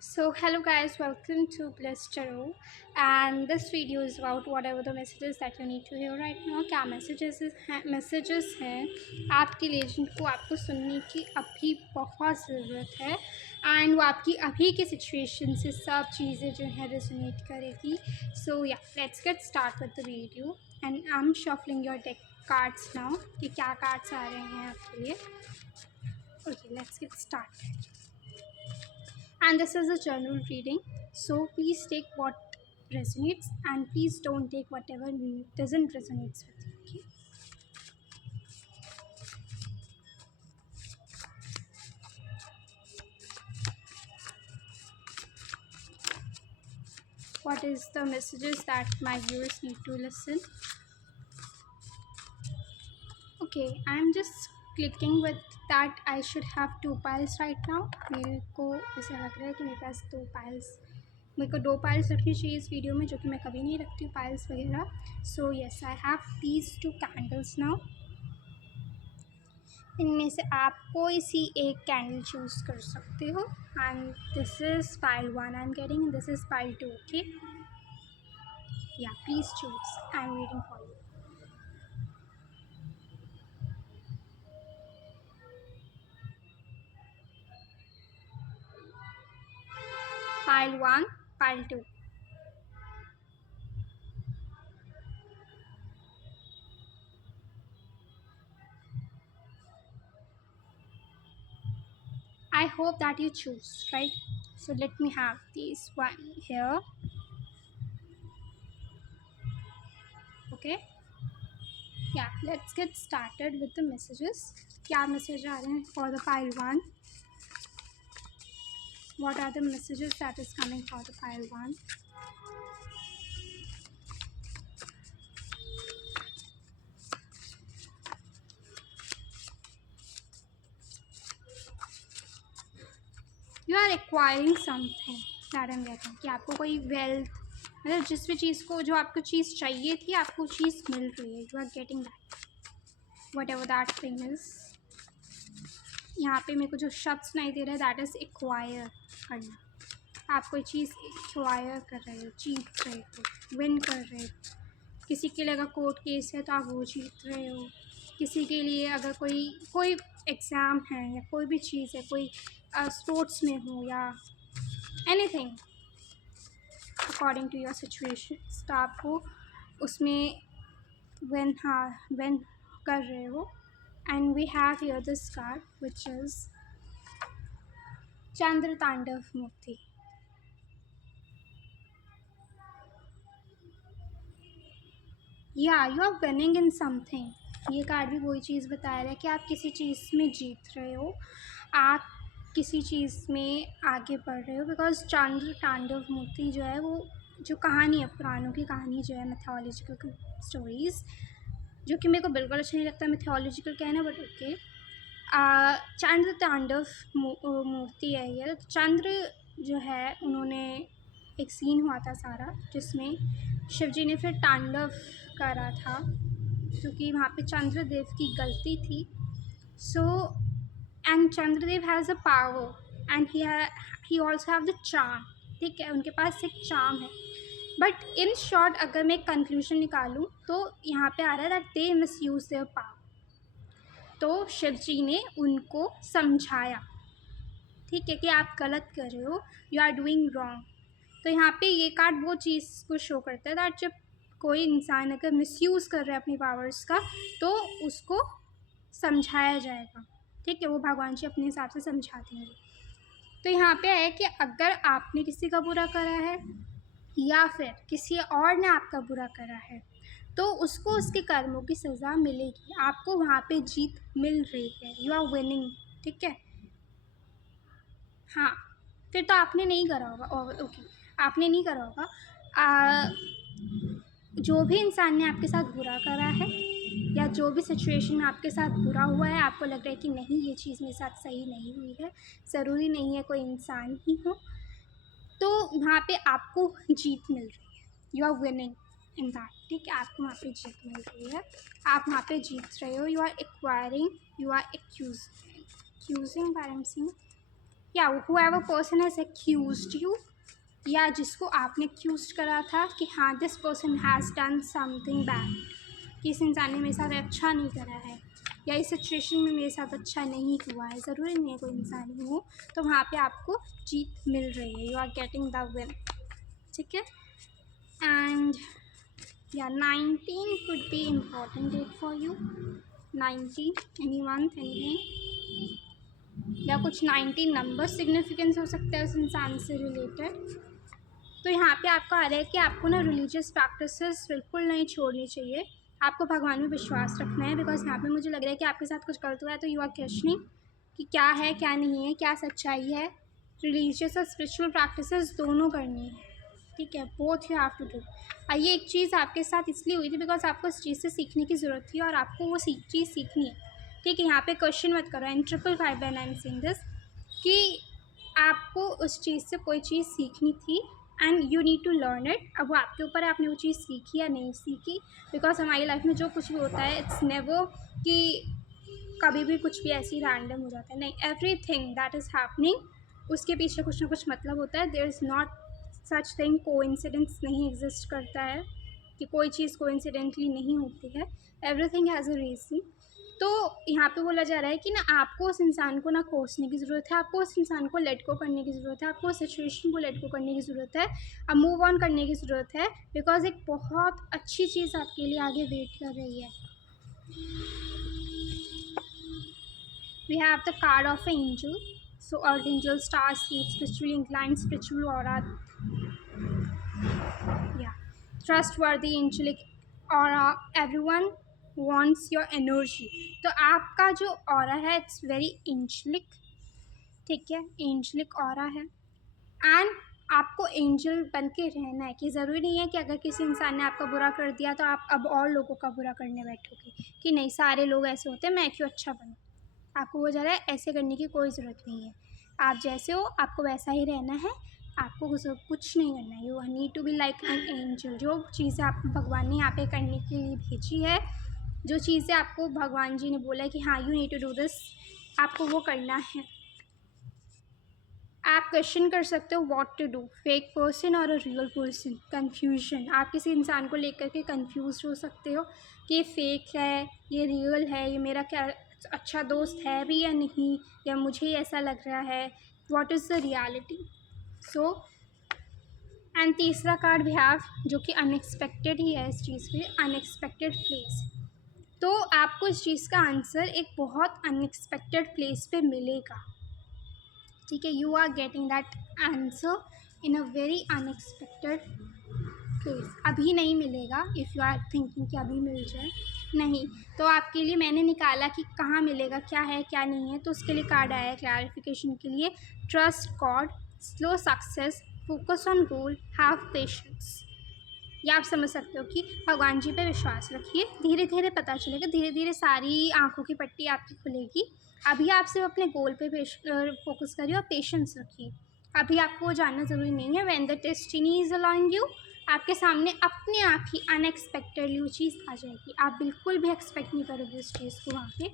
So hello guys, welcome to Bliss Tarot, and this video is about whatever the messages that you need to hear right now. क्या messages हैं आपके legend को आपको सुनने की अभी बहुत ज़रूरत है एंड वो आपकी अभी की सिचुएशन से सब चीज़ें जो है रेजोनेट करेगी. So yeah, let's get start with the video and I'm shuffling your deck cards now कि क्या cards आ रहे हैं आपके लिए. Okay, let's get started. And this is a general reading, so please take what resonates and please don't take whatever doesn't resonate with you. Okay, what is the messages that my viewers need to listen? Okay, I'm just clicking with that I should have two piles right now. मेरे को ऐसा लग रहा है कि मेरे पास दो piles, मेरे को दो piles रखनी चाहिए इस वीडियो में, जो कि मैं कभी नहीं रखती हूँ piles वगैरह. So yes, I have these two candles now. इनमें से आप कोई सी एक कैंडल चूज़ कर सकते हो. And this is pile 1 I am getting and this is pile 2. Okay, yeah please choose, I am waiting for you. Pile 1, pile 2. I hope that you choose, right? So let me have this one here. Okay, yeah, let's get started with the messages. क्या message आ रहे हैं for the pile 1? What are the messages that is coming for the pile 1? You are acquiring something that I am getting कि आपको कोई wealth, मतलब जिस भी चीज़ को, जो आपको चीज़ चाहिए थी, आपको चीज़ मिल रही है. You are getting that whatever that thing is. यहाँ पे मेरे को जो शब्द सुनाई दे रहा है दैट इज़ एक्वायर करना. आप कोई चीज़ एक्वायर कर रहे हो, जीत रहे हो, विन कर रहे हो. किसी के लिए अगर कोर्ट केस है तो आप वो जीत रहे हो. किसी के लिए अगर कोई एग्ज़ाम है या कोई भी चीज़ है, कोई स्पोर्ट्स में हो या anything according to your situation, तो आपको उसमें विन कर रहे हो. And we have here this card which is Chandra Tandav Murti. Yeah you are winning in something. ये कार्ड भी वही चीज़ बता रहा है कि आप किसी चीज़ में जीत रहे हो, आप किसी चीज़ में आगे बढ़ रहे हो. बिकॉज चंद्र तांडव मूर्ति जो है, वो जो कहानी है, पुराणों की कहानी जो है, मिथोलॉजिकल स्टोरीज़, जो कि मेरे को बिल्कुल अच्छा नहीं लगता मिथोलॉजिकल कहना, बट ओके. चंद्र तांडव मूर्ति है ये. चंद्र जो है, उन्होंने एक सीन हुआ था सारा, जिसमें शिव जी ने फिर तांडव करा था, क्योंकि वहाँ पे चंद्रदेव की गलती थी. So and Chandradev has a power and he also have the charm. ठीक है, उनके पास एक चार्म है. बट इन शॉर्ट अगर मैं एक कंक्लूजन निकालूँ तो यहाँ पे आ रहा है that they miss use their power. तो शिव जी ने उनको समझाया, ठीक है, कि आप गलत कर रहे हो, यू आर डूइंग रॉन्ग. तो यहाँ पे ये कार्ड वो चीज़ को शो करता है दैट जब कोई इंसान अगर मिसयूज़ कर रहा है अपनी पावर्स का, तो उसको समझाया जाएगा. ठीक है, वो भगवान जी अपने हिसाब से समझाते हैं. तो यहाँ पे है कि अगर आपने किसी का बुरा करा है या फिर किसी और ने आपका बुरा करा है, तो उसको उसके कर्मों की सज़ा मिलेगी. आपको वहाँ पे जीत मिल रही है, यू आर विनिंग. ठीक है, हाँ, फिर तो आपने नहीं करा होगा. ओके, आपने नहीं करा होगा. जो भी इंसान ने आपके साथ बुरा करा है या जो भी सिचुएशन में आपके साथ बुरा हुआ है, आपको लग रहा है कि नहीं, ये चीज़ मेरे साथ सही नहीं हुई है, ज़रूरी नहीं है कोई इंसान ही हो, तो वहाँ पे आपको जीत मिल रही है. You are winning in that. ठीक है, आपको वहाँ पे जीत मिल रही है, आप वहाँ पे जीत रहे हो. You are acquiring, you are accusing by amassing. Yeah whoever person has accused you, या जिसको आपने एक्यूज करा था कि हाँ this person has done something bad, कि इस इंसान ने मेरे साथ अच्छा नहीं करा है या इस सिचुएशन में मेरे साथ अच्छा नहीं हुआ है, ज़रूरी नहीं है कोई इंसान ही हो, तो वहाँ पे आपको जीत मिल रही है, you are getting the win. ठीक है, एंड या 19 could be important date for you. 19 any month anything, या कुछ 19 नंबर सिग्निफिकेंस हो सकता है उस इंसान से रिलेटेड। तो यहाँ पे आपको आ रहा है कि आपको ना रिलीजियस प्रैक्टिसेस बिल्कुल नहीं छोड़नी चाहिए, आपको भगवान में विश्वास रखना है, बिकॉज यहाँ पे मुझे लग रहा है कि आपके साथ कुछ गलत हुआ है, तो यू आर क्वेश्चनिंग कि क्या है क्या नहीं है, क्या सच्चाई है। रिलीजियस और स्पिरिचुअल प्रैक्टिसेस दोनों करनी है, ठीक है, both you have to do. ये एक चीज़ आपके साथ इसलिए हुई थी बिकॉज आपको इस चीज़ से सीखने की ज़रूरत थी और आपको वो चीज़ सीखनी है। ठीक है, यहाँ पे क्वेश्चन मत करो, and 555 when I am saying this, कि आपको उस चीज़ से कोई चीज़ सीखनी थी and you need to learn it. अब वो आपके ऊपर है, आपने वो चीज़ सीखी या नहीं सीखी, बिकॉज हमारी लाइफ में जो कुछ भी होता है इट्स नेवर कि कभी भी कुछ भी ऐसे ही रैंडम हो जाता है, नहीं, everything that is happening उसके पीछे कुछ ना कुछ मतलब होता है। There is not such thing, coincidence नहीं एग्जिस्ट करता है कि कोई चीज़ कोइंसिडेंटली नहीं होती है, एवरीथिंग हैज़ अ रीज़न। तो यहाँ पे बोला जा रहा है कि ना आपको उस इंसान को ना कोसने की ज़रूरत है, आपको उस इंसान को लेट गो करने की ज़रूरत है, आपको उस सिचुएशन को लेट गो करने की ज़रूरत है, अब मूव ऑन करने की ज़रूरत है, बिकॉज एक बहुत अच्छी चीज़ आपके लिए आगे वेट कर रही है। We have the card of an angel. So archangel, star seed, spiritually inclined, spiritual aura. Yeah, trustworthy angelic aura. Everyone wants your energy. तो आपका जो ऑरा है इट्स वेरी एंजलिक, ठीक है, एंजलिक ऑरा है, एंड आपको एंजल बन के रहना है, कि ज़रूरी नहीं है कि अगर किसी इंसान ने आपका बुरा कर दिया तो आप अब और लोगों का बुरा करने बैठोगे, कि नहीं सारे लोग ऐसे होते हैं मैं क्यों अच्छा बनूँ। आपको वो ज़रा ऐसे करने की कोई ज़रूरत नहीं है, आप जैसे हो आपको वैसा ही रहना है, आपको कुछ नहीं करना है। You need to be like an angel. जो चीज़ें आपको भगवान ने यहाँ पे करने के लिए भेजी है, जो चीज़ें आपको भगवान जी ने बोला है कि हाँ you need to do this, आपको वो करना है। आप क्वेश्चन कर सकते हो what to do, fake person और अ रियल पर्सन, कन्फ्यूजन। आप किसी इंसान को लेकर के कन्फ्यूज हो सकते हो कि ये फेक है, ये रियल है, ये मेरा क्या अच्छा दोस्त है भी या नहीं, या मुझे ही ऐसा लग रहा है, what is the reality. So and तीसरा कार्ड भी हैव, जो कि अनएक्सपेक्टेड ही है इस चीज़ पे, अनएक्सपेक्टेड प्लेस। तो आपको इस चीज़ का आंसर एक बहुत अनएक्सपेक्टेड प्लेस पे मिलेगा, ठीक है, you are getting that answer in a very unexpected place. अभी नहीं मिलेगा, इफ़ यू आर थिंकिंग कि अभी मिल जाए, नहीं, तो आपके लिए मैंने निकाला कि कहाँ मिलेगा, क्या है क्या नहीं है, तो उसके लिए कार्ड आया है क्लैरिफिकेशन के लिए, trust God, slow success, focus on goal, have patience. या आप समझ सकते हो कि भगवान जी पे विश्वास रखिए, धीरे धीरे पता चलेगा, धीरे धीरे सारी आंखों की पट्टी आपकी खुलेगी। अभी आप सिर्फ अपने गोल पे फोकस करिए और पेशेंस रखिए। अभी आपको वो जानना ज़रूरी नहीं है, when the destiny is aligning you, आपके सामने अपने आप ही अनएक्सपेक्टेडली वो चीज़ आ जाएगी, आप बिल्कुल भी एक्सपेक्ट नहीं करोगे उस चीज़ को वहाँ पे,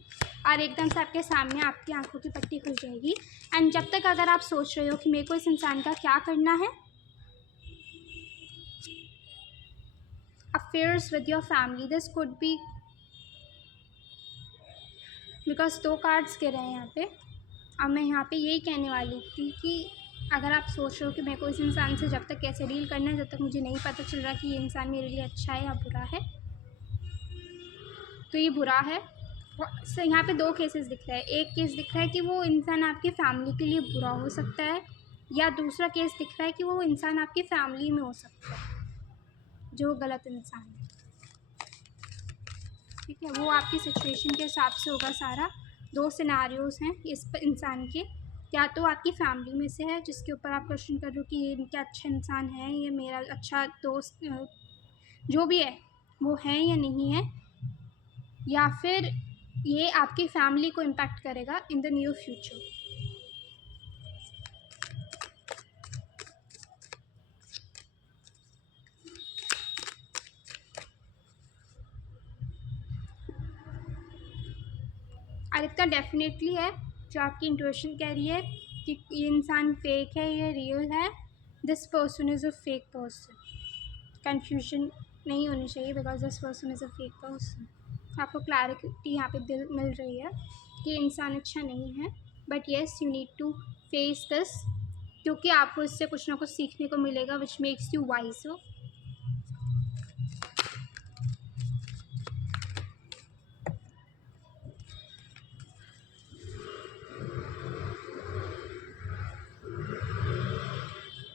और एकदम से आपके सामने आपकी आंखों की पट्टी खुल जाएगी। एंड जब तक अगर आप सोच रहे हो कि मेरे को इस इंसान का क्या करना है, affairs with your family, this could be, because 2 cards गिरे हैं यहाँ पे। अब मैं यहाँ पे यही कहने वाली थी कि अगर आप सोच रहे हो कि मेरे को इस इंसान से जब तक कैसे डील करना है, जब तक मुझे नहीं पता चल रहा कि ये इंसान मेरे लिए अच्छा है या बुरा है, तो ये बुरा है। सो यहाँ पे 2 केसेस दिख रहा है, एक केस दिख रहा है कि वो इंसान आपकी फैमिली के लिए बुरा हो सकता है, या दूसरा केस दिख रहा है कि वो इंसान आपकी फैमिली में हो सकता है जो गलत इंसान है, ठीक है, वो आपकी सिचुएशन के हिसाब से होगा सारा। 2 सिनारियोज़ हैं इस इंसान के, या तो आपकी फैमिली में से है जिसके ऊपर आप क्वेश्चन कर रहे हो कि ये क्या अच्छा इंसान है, ये मेरा अच्छा दोस्त जो भी है वो है या नहीं है, या फिर ये आपकी फैमिली को इम्पैक्ट करेगा इन द नियर फ्यूचर। और इतना डेफिनेटली है जो आपकी इंट्यूशन कह रही है कि ये इंसान फेक है, ये रियल है, this person is a fake person. Confusion नहीं होनी चाहिए because this person is a fake person. आपको क्लैरिटी यहाँ पे दिल मिल रही है कि इंसान अच्छा नहीं है, but yes you need to face this, क्योंकि आपको इससे कुछ ना कुछ सीखने को मिलेगा विच मेक्स यू वाइजर।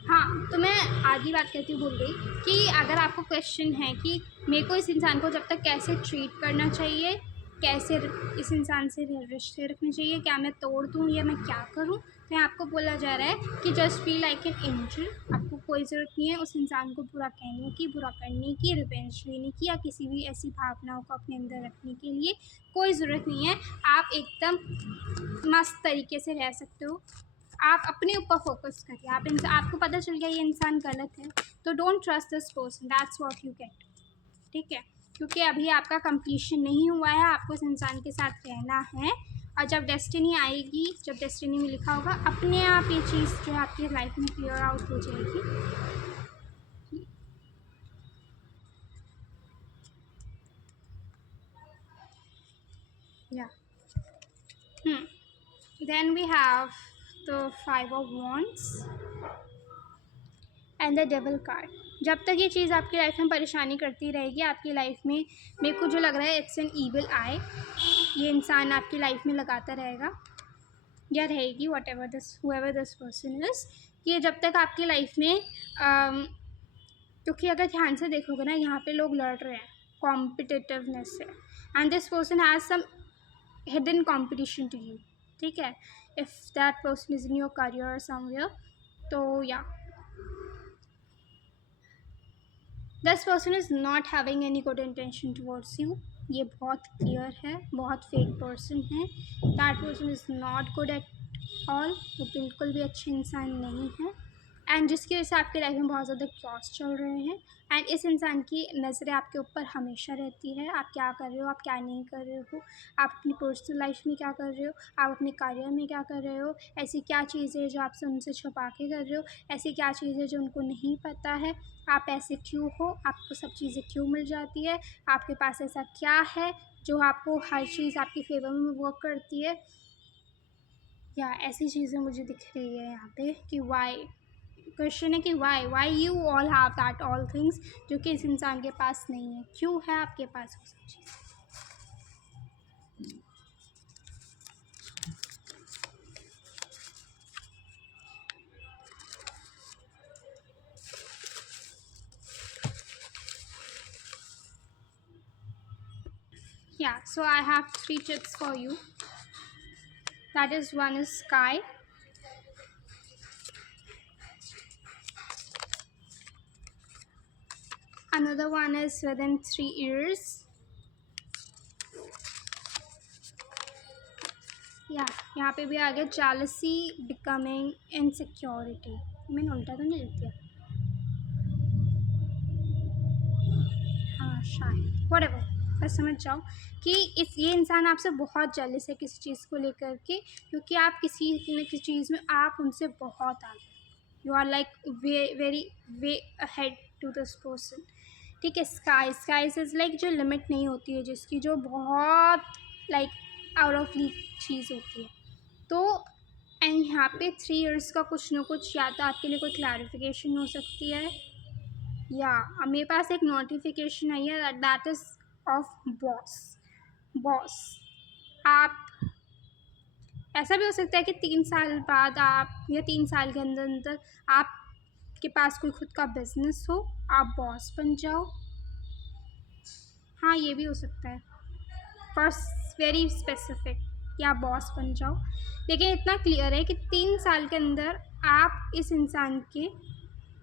हाँ, तो मैं आधी बात कहती भूल गई कि अगर आपको क्वेश्चन है कि मेरे को इस इंसान को जब तक कैसे ट्रीट करना चाहिए, कैसे इस इंसान से रिश्ते रखने चाहिए, क्या मैं तोड़ दूँ या मैं क्या करूँ, तो आपको बोला जा रहा है कि just be like an angel. आपको कोई ज़रूरत नहीं है उस इंसान को बुरा कहने की, बुरा करने की, रिवेंज लेने की, या किसी भी ऐसी भावनाओं को अपने अंदर रखने के लिए कोई ज़रूरत नहीं है। आप एकदम मस्त तरीके से रह सकते हो। आप अपने ऊपर फोकस करिए। आपको पता चल गया ये इंसान गलत है, तो don't trust this person, that's what you get. ठीक है, क्योंकि अभी आपका कंप्लीशन नहीं हुआ है, आपको इस इंसान के साथ रहना है। और जब डेस्टिनी आएगी, जब डेस्टिनी में लिखा होगा, अपने आप ये चीज़ जो है आपकी लाइफ में क्लियर आउट हो जाएगी। या then we have the 5 of wands and the devil card. जब तक ये चीज़ आपकी लाइफ में परेशानी करती रहेगी, आपकी लाइफ में मेरे को जो लग रहा है इट्स एन ईविल आई, ये इंसान आपकी लाइफ में लगाता रहेगा या रहेगी, whatever this whoever this person is, ये जब तक आपकी लाइफ में क्योंकि अगर ध्यान से देखोगे ना, यहाँ पे लोग लड़ रहे हैं, कॉम्पिटिटिवनेस है, and this person has some hidden competition to you. ठीक है, if that person is in your career somewhere, तो या this person is not having any good intention towards you. ये बहुत क्लियर है, बहुत फेक पर्सन है। That person is not good at all, वो बिल्कुल भी अच्छे इंसान नहीं है, एंड जिसकी वजह से आपके लाइफ में बहुत ज़्यादा क्रॉस चल रहे हैं। एंड इस इंसान की नज़रें आपके ऊपर हमेशा रहती है, आप क्या कर रहे हो, आप क्या नहीं कर रहे हो, आप अपनी पर्सनल लाइफ में क्या कर रहे हो, आप अपने करियर में क्या कर रहे हो, ऐसी क्या चीज़ है जो आपसे उनसे छुपा के कर रहे हो, ऐसी क्या चीज़ है जो उनको नहीं पता है, आप ऐसे क्यों हो, आपको सब चीज़ें क्यों मिल जाती है, आपके पास ऐसा क्या है जो आपको हर चीज़ आपकी फेवर में वर्क करती है, या ऐसी चीज़ें मुझे दिख रही है यहाँ पे कि वाई। क्वेश्चन है कि why you all have that all things जो कि इस इंसान के पास नहीं है, क्यों है आपके पास वो सब चीज़। Yeah, so I have 3 tips for you. That is, one is sky, another one is within 3 years. या यहाँ पे भी आ गया jealousy becoming insecurity। मैंने उल्टा तो नहीं लिख दिया? हाँ शायद, whatever, बस समझ जाओ कि ये इंसान आपसे बहुत जेलस है किसी चीज़ को लेकर के, क्योंकि आप किसी न किसी चीज़ में आप उनसे बहुत आगे, you are like very way ahead to this person. ठीक है, स्काइज इज़ लाइक जो लिमिट नहीं होती है जिसकी, जो बहुत लाइक आउट ऑफ लीग चीज़ होती है। तो एंड यहाँ पे 3 इयर्स का कुछ ना कुछ, या तो आपके लिए कोई क्लैरिफिकेशन हो सकती है, या मेरे पास एक नोटिफिकेशन आई है दैट इज़ ऑफ बॉस। आप, ऐसा भी हो सकता है कि 3 साल बाद आप, या 3 साल के अंदर अंदर आपके पास कोई खुद का बिजनेस हो, आप बॉस बन जाओ। हाँ, ये भी हो सकता है, फर्स्ट वेरी स्पेसिफिक, कि आप बॉस बन जाओ। लेकिन इतना क्लियर है कि 3 साल के अंदर आप इस इंसान के,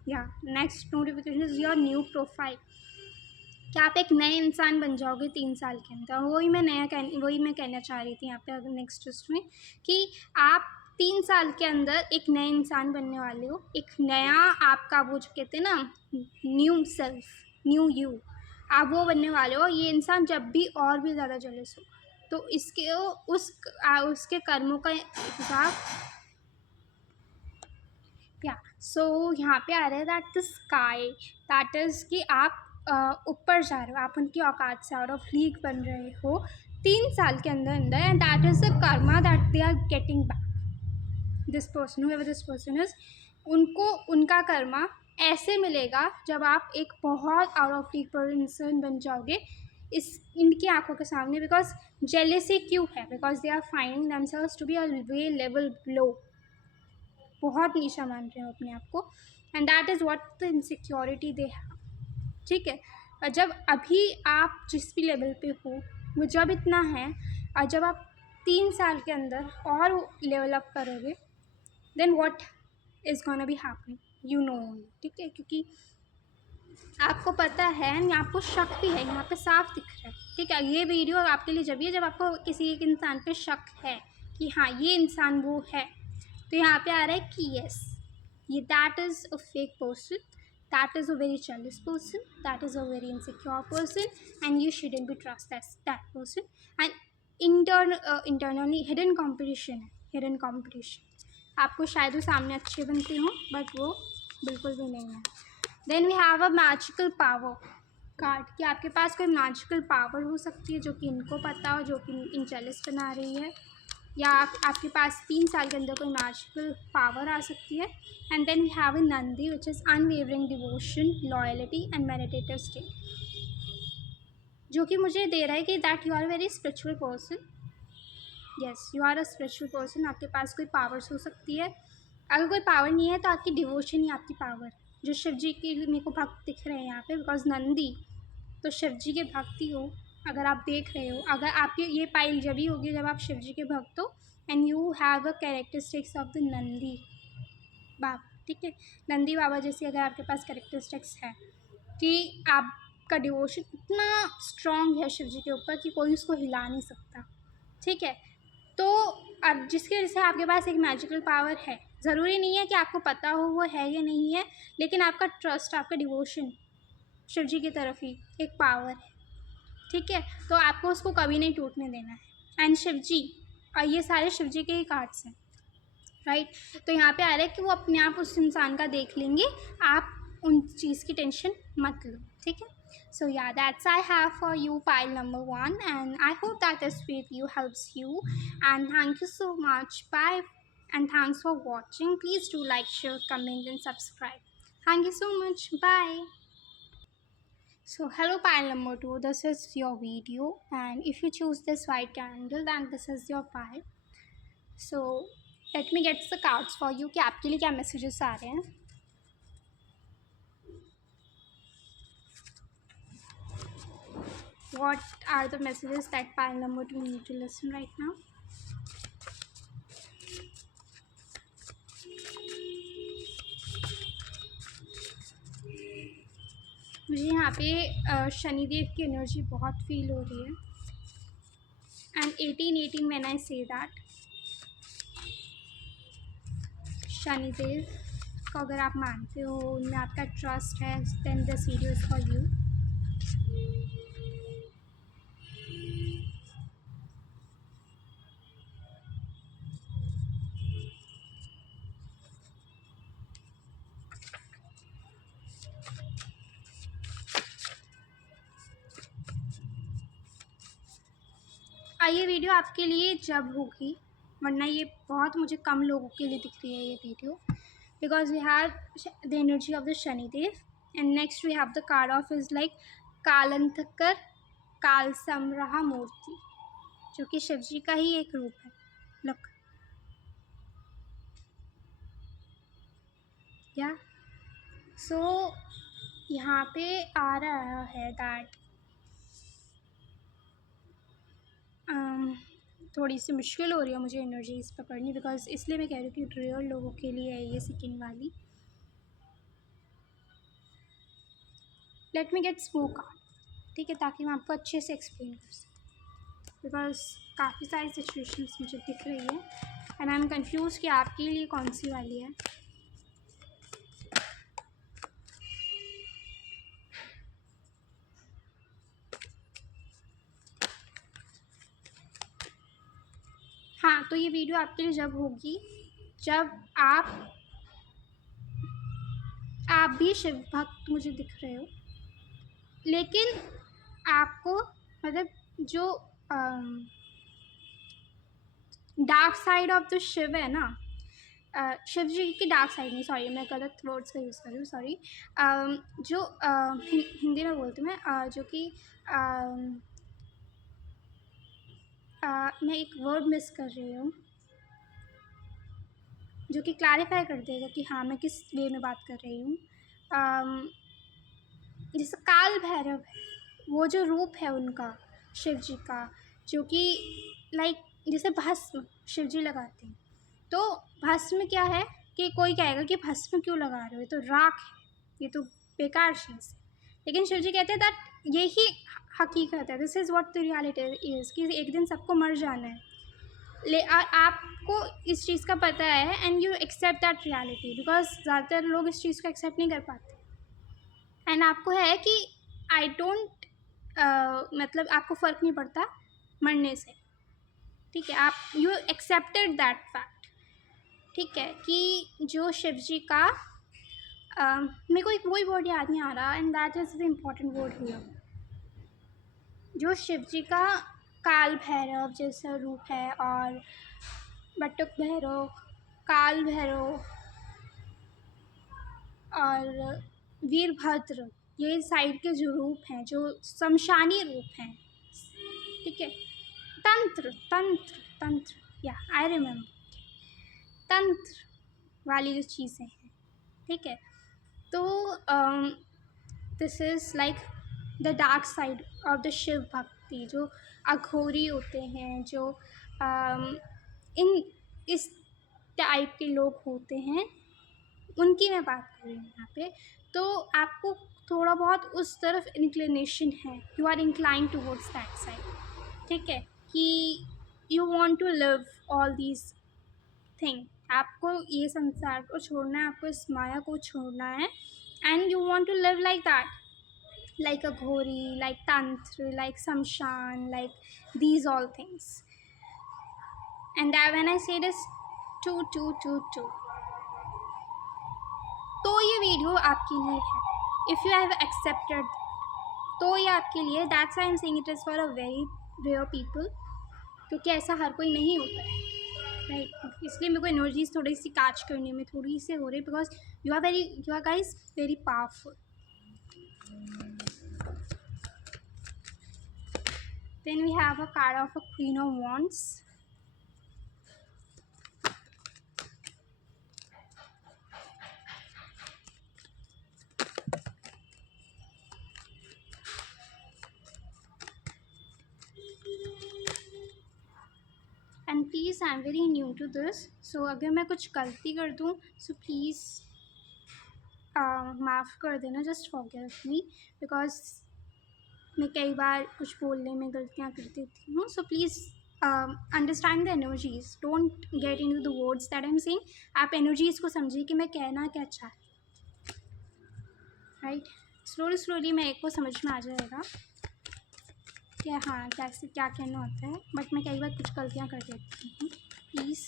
या next notification is your new profile, कि आप एक नए इंसान बन जाओगे 3 साल के अंदर। वही मैं कहना चाह रही थी यहाँ पे अगर नेक्स्ट ट्विस्ट में, कि आप 3 साल के अंदर एक नए इंसान बनने वाले हो, एक नया आपका वो जो कहते हैं ना न्यू सेल्फ, न्यू यू, आप वो बनने वाले हो। ये इंसान जब भी और भी ज़्यादा जेलस हो, तो उसके कर्मों का हिसाब या सो यहाँ पे आ रहा है that the sky, that is कि आप ऊपर जा रहे हो, आप उनकी औकात से आउट ऑफ लीग बन रहे हो 3 साल के अंदर अंदर, and that is the karma that they are getting back. This person, whoever this person is, उनको उनका कर्मा ऐसे मिलेगा जब आप एक बहुत आउट ऑफ लीग पर्सन बन जाओगे इस इनकी आंखों के सामने। बिकॉज जेलेसी क्यों है? Because they are finding themselves to be a way level low, बहुत नीचा मान रहे हो अपने आप को, and that is what the insecurity they have. ठीक है, और जब अभी आप जिस भी लेवल पे हो वो जब इतना है, और जब आप 3 साल के अंदर और लेवल अप करोगे, then what is gonna be happening, you know. ठीक है, क्योंकि आपको पता है, आपको शक भी है, यहाँ पे साफ दिख रहा है। ठीक है, ये वीडियो आपके लिए जब जब आपको किसी एक इंसान पे शक है कि हाँ ये इंसान वो है, तो यहाँ पे आ रहा है कि यस, ये that is a fake person, that is a very jealous person, that is a very insecure person, and you shouldn't be trust that person. And internally hidden competition है, hidden competition। आपको शायद वो सामने अच्छे बनते हों but वो बिल्कुल भी नहीं है। Then we have a magical power card, कि आपके पास कोई मैजिकल पावर हो सकती है जो कि इनको पता हो, जो कि इन जेलस बना रही है, या आपके पास 3 साल के अंदर कोई मैजिकल पावर आ सकती है। And then we have a Nandi which is unwavering devotion, loyalty and meditative state, जो कि मुझे दे रहा है कि that you are very spiritual person. Yes, you are a spiritual person, आपके पास कोई पावर्स हो सकती है। अगर कोई पावर नहीं है तो आपकी डिवोशन ही आपकी पावर, जो शिव जी के मेरे को भक्त दिख रहे हैं यहाँ पे, बिकॉज नंदी तो शिव जी के भक्त ही हो। अगर आप देख रहे हो, अगर आपकी ये पाइल जब ही होगी जब आप शिव जी के भक्त हो, and you have a characteristics of the Nandi Baba. ठीक है, नंदी बाबा जैसे अगर आपके पास कैरेक्टरिस्टिक्स है कि आपका डिवोशन इतना स्ट्रॉन्ग है शिव जी के ऊपर कि कोई उसको हिला नहीं सकता। ठीक है, तो अब जिसकी वजह से आपके पास एक मैजिकल पावर है, ज़रूरी नहीं है कि आपको पता हो वो है या नहीं है, लेकिन आपका ट्रस्ट, आपका डिवोशन शिव जी की तरफ ही एक पावर है। ठीक है, तो आपको उसको कभी नहीं टूटने देना है। एंड शिव जी, और ये सारे शिव जी के ही कार्ड्स हैं, राइट। तो यहाँ पे आ रहा है कि वो अपने आप उस इंसान का देख लेंगे, आप उन चीज़ की टेंशन मत लो। ठीक है, so yeah, that's I have for you pile number 1, and I hope that this video helps you, and thank you so much. Bye, and thanks for watching. Please do like, share, comment and subscribe. Thank you so much. Bye. So hello pile number 2, this is your video, and if you choose this white candle then this is your pile. So let me get the cards for you कि आपके लिए क्या messages आ रहे हैं। What are the messages that pile number 2 need to listen right now? मुझे यहाँ पे शनिदेव की एनर्जी बहुत फील हो रही है, and 18 when I say that, Shanidev को अगर आप मानते हो, उनमें आपका ट्रस्ट है, then this video is for you. ये वीडियो आपके लिए जब होगी, वरना ये बहुत मुझे कम लोगों के लिए दिख रही है ये video, because we have the energy of the Shanidev, and next we have the card of is like Kalantakar Kal Samhara मूर्ति, जो कि शिव जी का ही एक रूप है। लुक, या सो यहाँ पे आ रहा है दैट थोड़ी सी मुश्किल हो रही है मुझे एनर्जीज पकड़नी, बिकॉज इसलिए मैं कह रही हूँ कि रियल लोगों के लिए है ये सेकेंड वाली। Late me gate smoke card, ठीक है, ताकि मैं आपको अच्छे से एक्सप्लेन कर सकूँ, बिकॉज काफ़ी सारी सिचुएशंस मुझे दिख रही है एंड आई एम कन्फ्यूज़ कि आपके लिए कौन सी वाली है। हाँ, तो ये वीडियो आपके लिए जब होगी जब आप आप भी शिव भक्त मुझे दिख रहे हो, लेकिन आपको मतलब जो dark side of the Shiva है ना, शिव जी की डार्क साइड नहीं, सॉरी मैं गलत वर्ड्स का यूज़ कर रही हूँ, सॉरी। जो हिंदी में बोलती हूँ मैं, जो कि मैं एक वर्ड मिस कर रही हूँ जो कि क्लैरिफाई कर देगा कि हाँ मैं किस वे में बात कर रही हूँ। जैसे काल भैरव है, वो जो रूप है उनका शिव जी का, जो कि लाइक जैसे भस्म शिव जी लगाते हैं, तो भस्म क्या है कि कोई कहेगा कि भस्म क्यों लगा रहे हो, ये तो राख है, ये तो बेकार चीज़ है। लेकिन शिव जी कहते हैं दैट यही हकीकत है, this is what the reality is, कि एक दिन सबको मर जाना है। आपको इस चीज़ का पता है and you accept that reality, because ज़्यादातर लोग इस चीज़ को एक्सेप्ट नहीं कर पाते। एंड आपको है कि आई डोंट मतलब आपको फ़र्क नहीं पड़ता मरने से, ठीक है, आप यू एक्सेप्टेड दैट फैक्ट, ठीक है, कि जो शिव जी का मेरे को एक वही वर्ड याद नहीं आ रहा, and that is the important word here, जो शिव जी का काल भैरव जैसा रूप है, और बटुक भैरव, काल भैरव और वीरभद्र, ये साइड के जो रूप हैं, जो शमशानी रूप हैं, ठीक है, तंत्र तंत्र तंत्र, या आई रिमेम्बर, तंत्र वाली जो चीज़ें हैं, ठीक है। तो this is like the dark side of the Shiva bhakti, जो अघोरी होते हैं, जो इन इस टाइप के लोग होते हैं, उनकी मैं बात कर रही हूँ यहाँ पे। तो आपको थोड़ा बहुत उस तरफ इंक्लिनेशन है, you are incline towards that side, ठीक है, कि you want to live all these thing, आपको ये संसार को छोड़ना है, आपको इस माया को छोड़ना है, and you want to live like that, like a ghori, like tantra, like samshan, like these all things. And that when I say this two, तो ये वीडियो आपके लिए है, इफ़ यू हैव एक्सेप्टेड, तो ये आपके लिए, that's I am saying it is for a very rare people, क्योंकि ऐसा हर कोई नहीं होता है, राइट। इसलिए मेरे को एनर्जीज थोड़ी सी कैच करने में थोड़ी सी हो रही, because you are guys very powerful. Then we have a card of a Queen of Wands. And please, I am very new to this, so अगर मैं कुछ गलती कर दूँ so please माफ़ कर देना, just forgive me, because मैं कई बार कुछ बोलने में गलतियाँ कर देती हूँ, so please understand the energies, don't get in to the words that I am saying, आप एनर्जीज़ को समझिए कि मैं कहना क्या चाहती, राइट। स्लोली मेरे को समझ में आ जाएगा कि हाँ कैसे क्या कहना होता है, बट मैं कई बार कुछ गलतियाँ कर देती हूँ, प्लीज़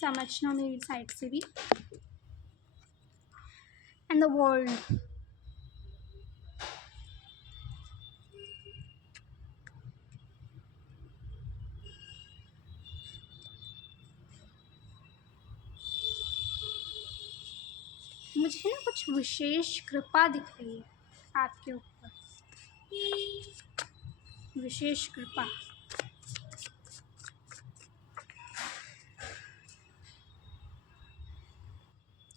समझना मेरी साइड से भी। एंड द वर्ल्ड, मुझे ना कुछ विशेष कृपा दिख रही है आपके ऊपर, विशेष कृपा,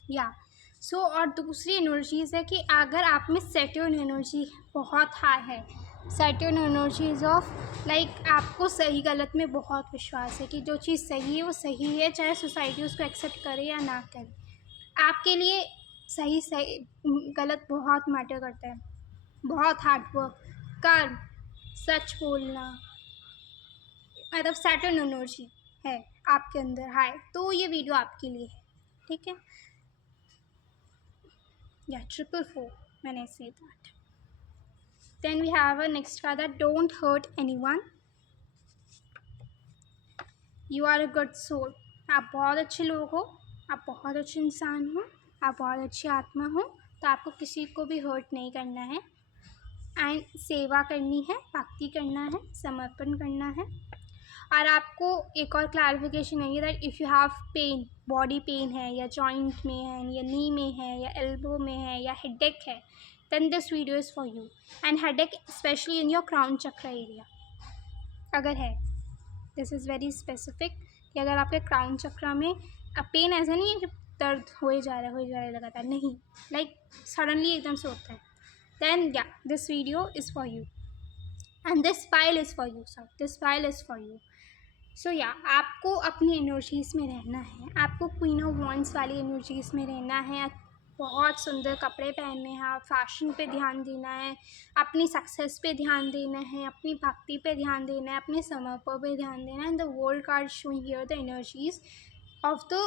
या सो और दूसरी एनर्जीज़ है कि अगर आप में सैटर्न एनर्जी बहुत हाई है, सैटर्न एनर्जीज ऑफ लाइक आपको सही गलत में बहुत विश्वास है कि जो चीज़ सही है वो सही है, चाहे सोसाइटी उसको एक्सेप्ट करे या ना करे, आपके लिए सही गलत बहुत मैटर करता है, बहुत हार्डवर्क, कर्म, सच बोलना, मतलब सैटर्न एनर्जी है आपके अंदर हाई, तो ये वीडियो आपके लिए है, ठीक है। Yeah, 444 when I say that. Then we have a next card that don't hurt anyone. You are a good soul. आप बहुत अच्छे लोग हो, आप बहुत अच्छे इंसान हो, आप बहुत अच्छी आत्मा हो, तो आपको किसी को भी हर्ट नहीं करना है एंड सेवा करनी है, भक्ति करना है, समर्पण करना है। और आपको एक और क्लैरिफिकेशन है that if you have pain, body pain है या जॉइंट में है या नी में है या एल्बो में है या हेडेक है, then this video is for you. And headache specially in your crown chakra area अगर है, दिस इज़ वेरी स्पेसिफिक कि अगर आपके क्राउन चक्र में पेन ऐसा नहीं है कि दर्द हो ही जा रहा है लगातार, नहीं, लाइक सडनली एकदम से होता है, then yeah, this video is for you and this file is for you, so this file is for you. So yeah, आपको अपनी एनर्जीज़ में रहना है, आपको क्वीन ऑफ वॉन्ड्स वाली एनर्जीज़ में रहना है, बहुत सुंदर कपड़े पहनने हैं, आप फैशन पे ध्यान देना है, अपनी सक्सेस पे ध्यान देना है, अपनी भक्ति पे ध्यान देना है, अपने समर्पण पे ध्यान देना है। And the world card showing here the energies of the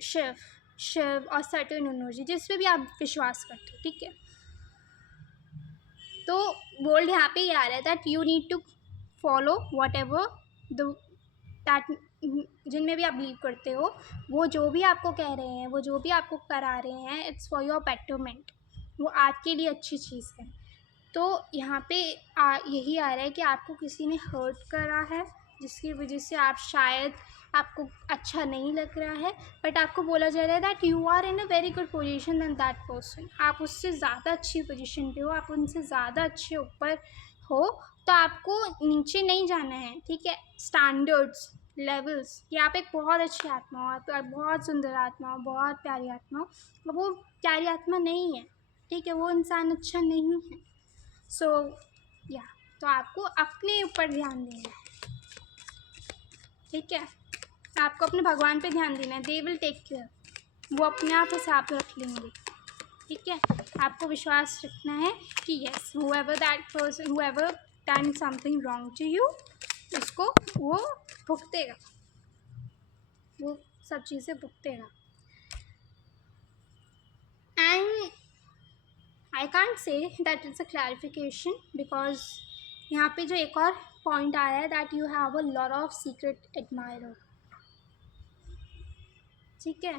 Shiva और सर्टेन एनर्जी जिस पे भी आप विश्वास करते हो, ठीक है। तो वर्ल्ड यहाँ पे ये आ रहा है that you need to follow whatever that जिनमें भी आप बिलीव करते हो, वो जो भी आपको कह रहे हैं, वो जो भी आपको करा रहे हैं, इट्स फॉर योर बेटरमेंट, वो आपके लिए अच्छी चीज़ है। तो यहाँ पे यही आ रहा है कि आपको किसी ने हर्ट करा है जिसकी वजह से आप शायद आपको अच्छा नहीं लग रहा है, बट आपको बोला जा रहा है that you are in a very good position than that person. आप उससे ज़्यादा अच्छी पोजीशन पे हो, आप उनसे ज़्यादा अच्छे ऊपर हो, तो आपको नीचे नहीं जाना है, ठीक है। स्टैंडर्ड्स, लेवल्स, कि आप एक बहुत अच्छी आत्मा हो, आप बहुत सुंदर आत्मा हो, बहुत प्यारी आत्मा हो, और वो प्यारी आत्मा नहीं है, ठीक है, वो इंसान अच्छा नहीं है। सो या तो आपको अपने ऊपर ध्यान देना है, ठीक है। आपको अपने भगवान पे ध्यान देना है, दे विल टेक केयर, वो अपने आप हिसाब रख लेंगे, ठीक है। आपको विश्वास रखना है कि yes, whoever that person, whoever done something wrong to you, उसको वो भुगतेगा, वो सब चीज़ें भुगतेगा। And I can't say that it's a clarification because यहाँ पे जो एक और पॉइंट आया है that you have a lot of secret admirer, ठीक है,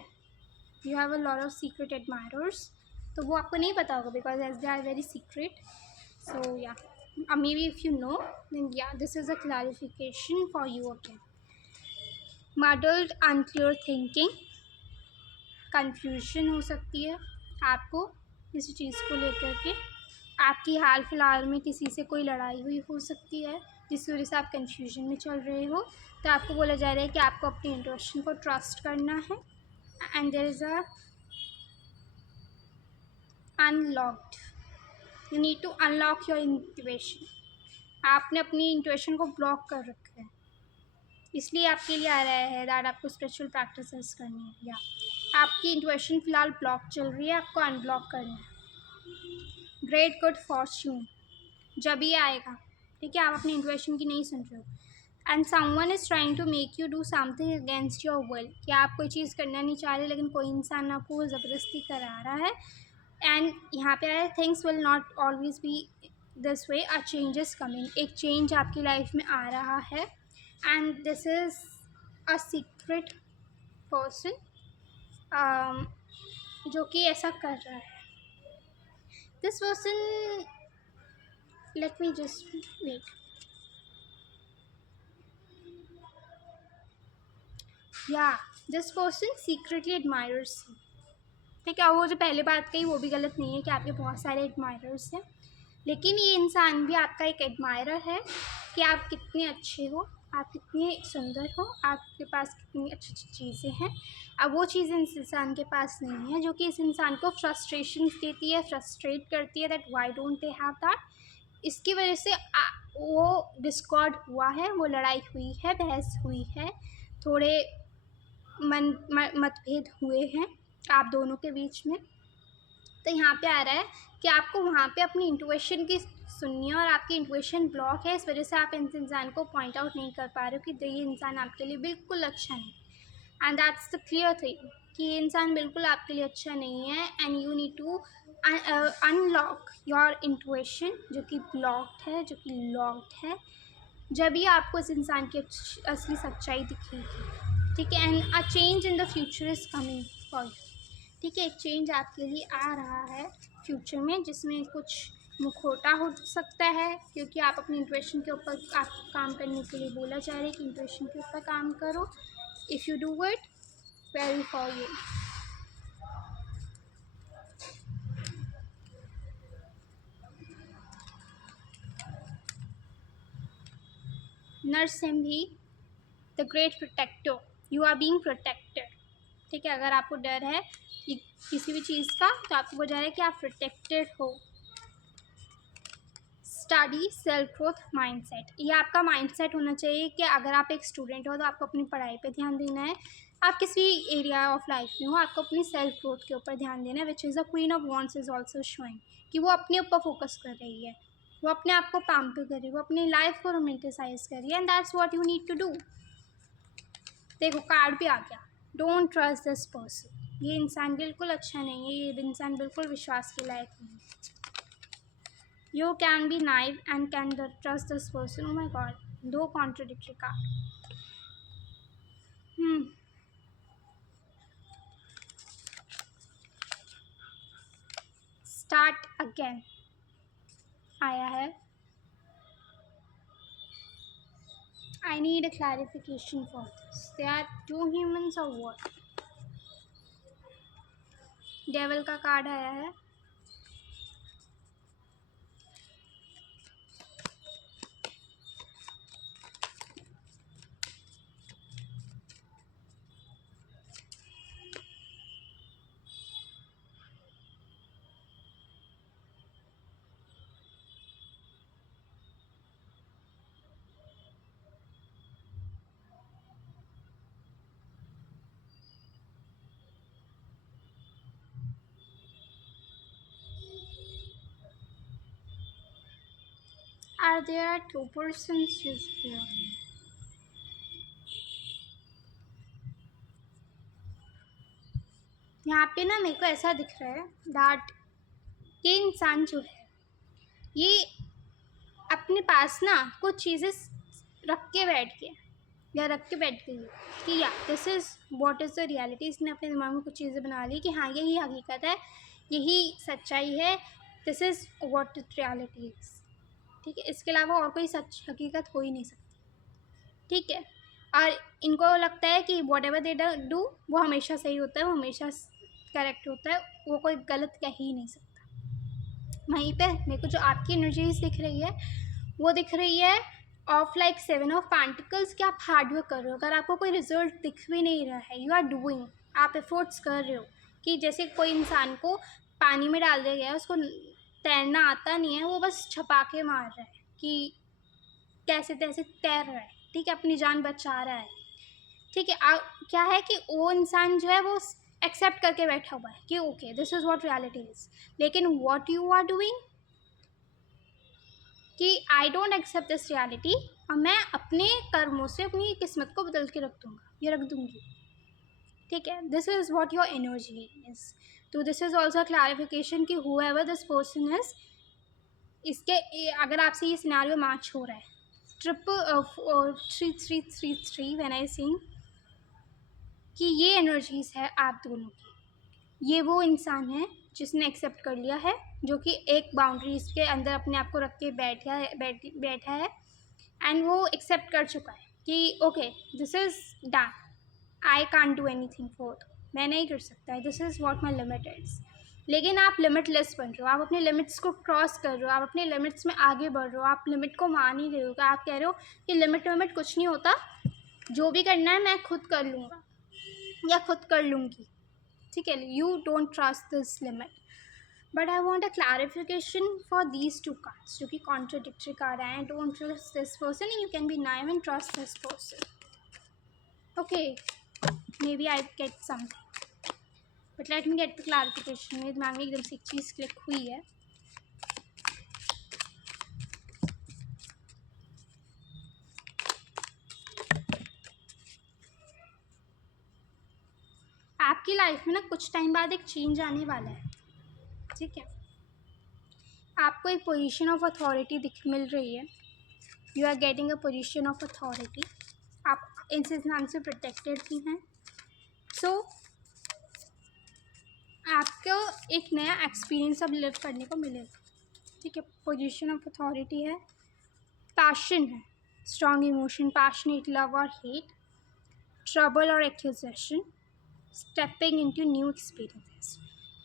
you have a lot of secret admirers. तो वो आपको नहीं पता होगा because as they are very secret. So yeah maybe if you know then yeah this is a clarification for you again. Muddled unclear thinking, confusion हो सकती है आपको किसी चीज़ को लेकर के, आपकी हाल फिलहाल में किसी से कोई लड़ाई हुई हो सकती है जिसकी वजह से आप कन्फ्यूजन में चल रहे हो। तो आपको बोला जा रहा है कि आपको अपनी इंट्यूशन को ट्रस्ट करना है and there is a unlocked, you need to unlock your intuition. आपने अपनी इंट्यूशन को ब्लॉक कर रखा है, इसलिए आपके लिए आ रहा है दैट आपको स्पिरिचुअल प्रैक्टिसेस करनी है, या आपकी इंट्यूशन फ़िलहाल ब्लॉक चल रही है, आपको अनब्लॉक करना है। ग्रेट गुड फॉर्च्यून जब ही आएगा, ठीक है, आप अपनी इंट्यूशन की नहीं सुन रहे हो। And someone is trying to make you do something against your will, कि आप कोई चीज़ करना नहीं चाह रहे लेकिन कोई इंसान आपको ज़बरदस्ती करा रहा है। एंड यहाँ पे आया things will not always be this way, a change is coming, एक चेंज आपकी लाइफ में आ रहा है। And this is a secret person जो कि ऐसा कर रहा है। This person, let me just wait, या दिस पर्सन सीक्रेटली एडमायर्स, ठीक है। वो जो पहले बात कही वो भी गलत नहीं है कि आपके बहुत सारे एडमायरर्स हैं, लेकिन ये इंसान भी आपका एक एडमायरर है कि आप कितने अच्छे हो, आप कितने सुंदर हो, आपके पास कितनी अच्छी अच्छी चीज़ें हैं। अब वो चीज़ें इस इंसान के पास नहीं है जो कि इस इंसान को फ्रस्ट्रेशन देती है, फ्रस्ट्रेट करती है that why don't they have that. इसकी वजह से वो डिस्कॉर्ड हुआ है, वो लड़ाई हुई है, बहस हुई है, थोड़े मतभेद हुए हैं आप दोनों के बीच में। तो यहाँ पे आ रहा है कि आपको वहाँ पे अपनी इंट्यूशन की सुननी है और आपकी इंट्यूशन ब्लॉक है, इस वजह से आप इस इंसान को पॉइंट आउट नहीं कर पा रहे हो कि ये इंसान आपके लिए बिल्कुल अच्छा नहीं। And that's the clear thing कि ये इंसान बिल्कुल आपके लिए अच्छा नहीं है। And you need to unlock your intuition जो कि ब्लॉक्ड है, जो कि लॉक्ड है, जब भी आपको इस इंसान की असली सच्चाई दिखेगी, ठीक है। And a change in the future is coming for you, ठीक है, एक चेंज आपके लिए आ रहा है फ्यूचर में, जिसमें कुछ मुखौटा हो सकता है, क्योंकि आप अपने इंट्यूशन के ऊपर आप काम करने के लिए बोला जा रहा है कि इंट्यूशन के ऊपर काम करो. If you do it, very for you. Narasimhi, the great protector, you are being protected. ठीक है, अगर आपको डर है कि किसी भी चीज़ का, तो आपको बोला जा रहा है कि आप प्रोटेक्टेड हो. स्टडी सेल्फ ग्रोथ माइंडसेट, ये आपका माइंडसेट होना चाहिए कि अगर आप एक स्टूडेंट हो तो आपको अपनी पढ़ाई पे ध्यान देना है. आप किसी एरिया ऑफ लाइफ में हो, आपको अपनी सेल्फ ग्रोथ के ऊपर ध्यान देना है. Which is the queen of wands is also showing कि वो अपने ऊपर फोकस कर रही है, वो अपने आप को पैम्पर कर रही है, वो अपनी लाइफ को रोमेंटिसाइज कर रही है. And that's what you need to do. देखो, कार्ड भी आ गया. Don't trust this person. ये इंसान बिल्कुल अच्छा नहीं है, ये इंसान बिल्कुल विश्वास के लायक नहीं है. You can be naive and can trust this person. Oh my god, दो contradictory card. Start again आया है. I need a clarification for this. They are two humans or what? Devil का कार्ड आया है. Are there two persons is here? यहाँ पे ना मेरे को ऐसा दिख रहा है दैट ये इंसान जो है, ये अपने पास ना कुछ चीज़ें रख के बैठ गई कि या this is what is the reality. इसने अपने दिमाग में कुछ चीज़ें बना ली कि हाँ यही हकीकत है, यही सच्चाई है, this is what reality is. ठीक है, इसके अलावा और कोई सच हकीकत हो ही नहीं सकती. ठीक है, और इनको लगता है कि वॉट एवर दे डू वो हमेशा सही होता है, वो हमेशा करेक्ट होता है, वो कोई गलत कह ही नहीं सकता. वहीं पे मेरे को जो आपकी एनर्जीज दिख रही है वो दिख रही है ऑफ लाइक 7 ऑफ पेंटिकल्स कि आप हार्डवर्क कर रहे हो. अगर आपको कोई रिजल्ट दिख भी नहीं रहा है, यू आर डूइंग, आप एफर्ट्स कर रहे हो. कि जैसे कोई इंसान को पानी में डाल दिया गया है, उसको तैरना आता नहीं है, वो बस छपाके मार रहा है कि कैसे तैसे तैर रहा है. ठीक है, अपनी जान बचा रहा है. ठीक है, क्या है कि वो इंसान जो है वो एक्सेप्ट करके बैठा हुआ है कि okay this is what reality is. लेकिन व्हाट यू आर डूइंग कि I don't accept this reality, और मैं अपने कर्मों से अपनी किस्मत को बदल के रख दूँगी. ठीक है, this is what your energy is. तो दिस इज़ ऑल्सो क्लैरिफिकेशन कि हूएवर दिस पर्सन इज़, इसके अगर आपसे ये सिनेरियो मैच हो रहा है, 3333 व्हेन आई सिंग कि ये एनर्जीज़ है आप दोनों की. ये वो इंसान है जिसने एक्सेप्ट कर लिया है, जो कि एक बाउंड्रीज के अंदर अपने आप को रख के बैठा है एंड वो एक्सेप्ट कर चुका है कि okay this is done, I can't do anything for, मैं नहीं कर सकता है, this is what my limit is. लेकिन आप लिमिटलेस बन रहे हो, आप अपने लिमिट्स को क्रॉस कर रहे हो, आप अपने लिमिट्स में आगे बढ़ रहे हो, आप लिमिट को मान ही रहे हो. आप कह रहे हो कि लिमिट कुछ नहीं होता, जो भी करना है मैं खुद कर लूँगा या खुद कर लूँगी. ठीक है, you don't trust this limit. But I want a clarification for these two cards जो कि कॉन्ट्रोडिक्टरी कार्ड है. Don't trust this person, you can be naive and trust this person. Okay, maybe I get something, but let me get the clarification. मेरे दिमाग में एकदम से एक चीज़ click हुई है. आपकी लाइफ में ना कुछ टाइम बाद एक चेंज आने वाला है. ठीक है, आपको एक पोजीशन ऑफ अथॉरिटी मिल रही है. You are getting a position of authority. आप इस इंसान से प्रोटेक्टेड भी हैं. सो आपको एक नया एक्सपीरियंस अब लिव करने को मिलेगा, ठीक है। पोजीशन ऑफ अथॉरिटी है, पैशन है, स्ट्रॉन्ग इमोशन, पैशनेट लव और हेट, ट्रबल और accusation, stepping into new experiences.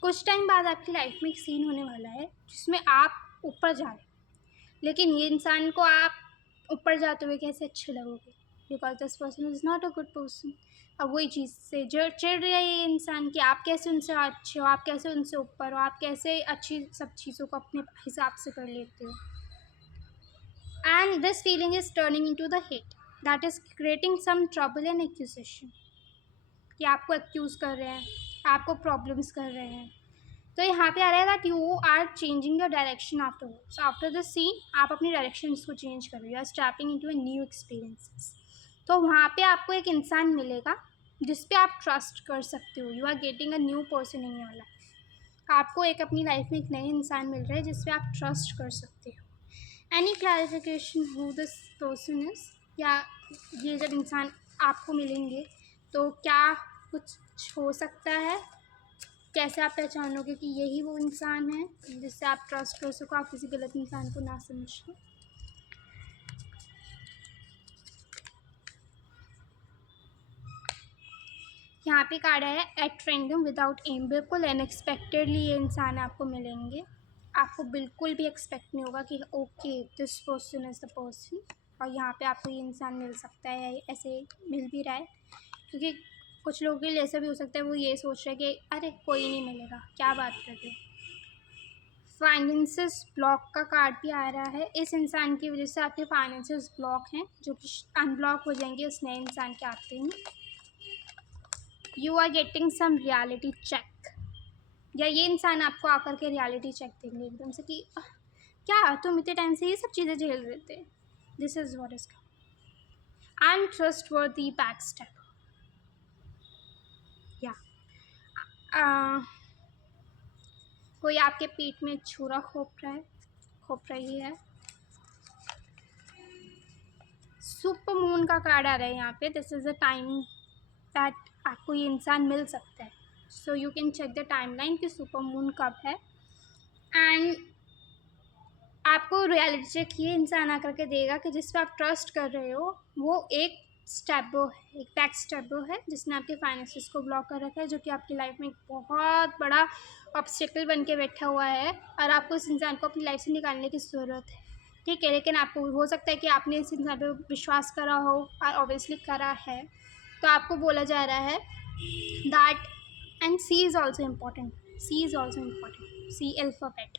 कुछ टाइम बाद आपकी लाइफ में एक सीन होने वाला है जिसमें आप ऊपर जा रहे हैं, लेकिन ये इंसान को आप ऊपर जाते हुए कैसे अच्छे लगोगे, because this person is not a good person. अब वही चीज़ से जो चिढ़ रही है ये इंसान कि आप कैसे उनसे अच्छे हो, आप कैसे उनसे ऊपर हो, आप कैसे अच्छी सब चीज़ों को अपने हिसाब से कर लेते हो। And this feeling is turning into the hate that is creating some trouble and accusation, कि आपको एक्यूज़ कर रहे हैं, आपको प्रॉब्लम्स कर रहे हैं। तो यहाँ पे आ रहा है that you are changing your direction afterwards. After the scene आप अपनी डायरेक्शन को चेंज कर रहे हो, you are stepping into a new experiences. तो वहाँ पे आपको एक इंसान मिलेगा जिस पे आप ट्रस्ट कर सकते हो, you are getting a new person in your life. आपको एक अपनी लाइफ में एक नए इंसान मिल रहा है जिस पे आप ट्रस्ट कर सकते हो। Any clarification who this person is, या ये जब इंसान आपको मिलेंगे तो क्या कुछ हो सकता है, कैसे आप पहचानोगे कि यही वो इंसान है जिससे आप ट्रस्ट कर सको, आप किसी गलत इंसान को ना समझ लो। यहाँ पे कार्ड है एट रैंडम विदाउट एम, बिल्कुल अनएक्सपेक्टेडली ये इंसान आपको मिलेंगे। आपको बिल्कुल भी एक्सपेक्ट नहीं होगा कि okay this person is the person, और यहाँ पे आपको ये इंसान मिल सकता है, या ऐसे मिल भी रहा है। क्योंकि कुछ लोगों के लिए ऐसा भी हो सकता है वो ये सोच रहे हैं कि अरे कोई नहीं मिलेगा, क्या बात कर रहे हो। फाइनेंसेस ब्लॉक का कार्ड भी आ रहा है, इस इंसान की वजह से आपके फाइनेंसेस ब्लॉक हैं जो कि अनब्लॉक हो जाएंगे उस नए इंसान के आते ही। You are getting some reality check, yeah ये इंसान आपको आकर के रियलिटी चेक देंगे एकदम से कि क्या तुम इतने टाइम से ये सब चीज़ें झेल रहे थे। This is what is untrustworthy back step, या कोई आपके पेट में छुरा खोप रही है। सुपर मून का कार्ड आ रहा है यहाँ पे, this is a time that आपको ये इंसान मिल सकता है। So you can check the timeline कि सुपर मून कब है। एंड आपको रियलिटी चेक ये इंसान आकर के देगा कि जिस पर आप ट्रस्ट कर रहे हो वो एक स्टेबो है, एक बैक स्टेबो है जिसने आपके फाइनेंसेस को ब्लॉक कर रखा है, जो कि आपकी लाइफ में एक बहुत बड़ा ऑब्स्टिकल बन के बैठा हुआ है, और आपको इस इंसान को अपनी लाइफ से निकालने की ज़रूरत है, ठीक है। लेकिन आपको हो सकता है कि आपने इस इंसान पर विश्वास करा हो, और ऑब्वियसली करा है, तो आपको बोला जा रहा है that, and C is also important, C alphabet,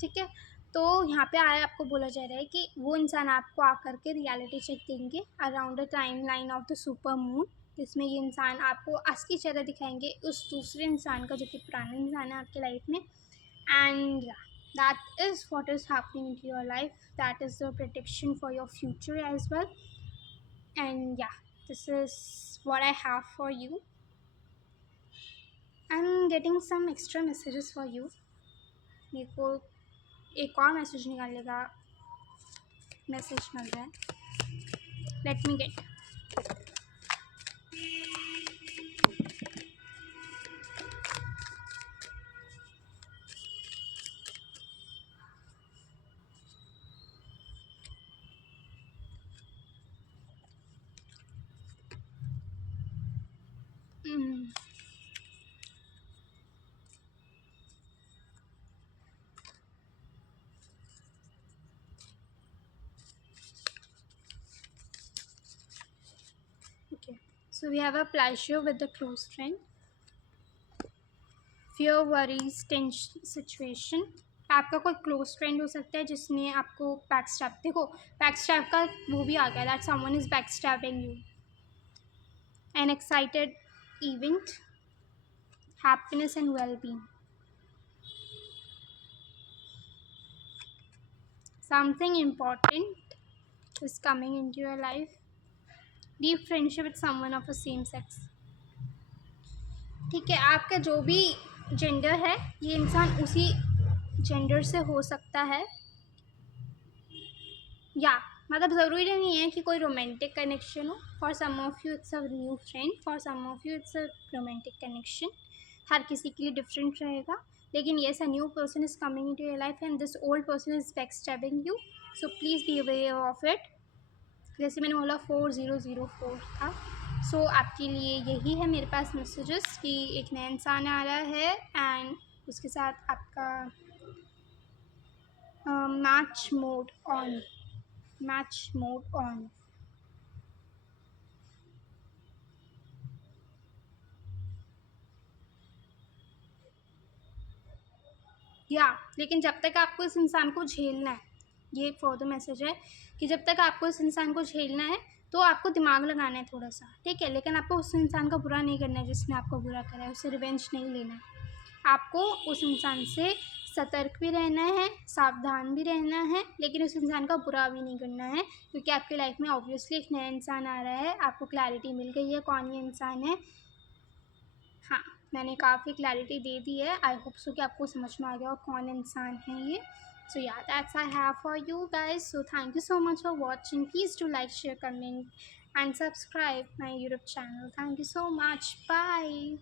ठीक है। तो यहाँ पे आया आपको बोला जा रहा है कि वो इंसान आपको आकर के रियलिटी चेक देंगे around the time line of the super moon, जिसमें ये इंसान आपको असली चेहरा दिखाएंगे उस दूसरे इंसान का जो कि पुराना इंसान है आपके लाइफ में। And that is what is happening in your life, that is the protection for your future as well. And या this is what I have for you. I am getting some extra messages for you. मेरे को एक और message निकालने का message मिल रहा है, late me gate. Okay, so we have a pleasure with the close friend, fear, worries, tension situation। आपका कोई क्लोज फ्रेंड हो सकता है जिसने आपको बैकस्टैब, देखो बैकस्टैब का वो भी आ गया, that someone is backstabbing you. N excited event, happiness and wellbeing, something important is coming into your life, deep friendship with someone of the same sex, ठीक है। आपका जो भी जेंडर है ये इंसान उसी जेंडर से हो सकता है, या मतलब ज़रूरी नहीं है कि कोई रोमांटिक कनेक्शन हो। For some of you it's a new friend, for some of you it's a romantic connection, हर किसी के लिए डिफरेंट रहेगा, लेकिन yes a new person is coming into your life and this old person is backstabbing you, so please be aware of it. जैसे मैंने बोला 4004 था। सो आपके लिए यही है मेरे पास मैसेजेस कि एक नया इंसान आ रहा है एंड उसके साथ आपका match mode on, match mode on. या लेकिन जब तक आपको इस इंसान को झेलना है, ये एक फर्दर मैसेज है कि जब तक आपको इस इंसान को झेलना है तो आपको दिमाग लगाना है थोड़ा सा, ठीक है, लेकिन आपको उस इंसान का बुरा नहीं करना है जिसने आपको बुरा करा है, उससे रिवेंज नहीं लेना है। आपको उस इंसान से सतर्क भी रहना है, सावधान भी रहना है, लेकिन उस इंसान का बुरा भी नहीं करना है, क्योंकि आपकी लाइफ में ऑब्वियसली एक नया इंसान आ रहा है। आपको क्लैरिटी मिल गई है कौन ये इंसान है। हाँ, मैंने काफ़ी क्लैरिटी दे दी है। आई होप सो कि आपको समझ में आ गया हो कौन इंसान है ये। सो या that's I have for you guys. So thank you so much for watching. Please do like, share, comment and subscribe my YouTube channel. Thank you so much. Bye.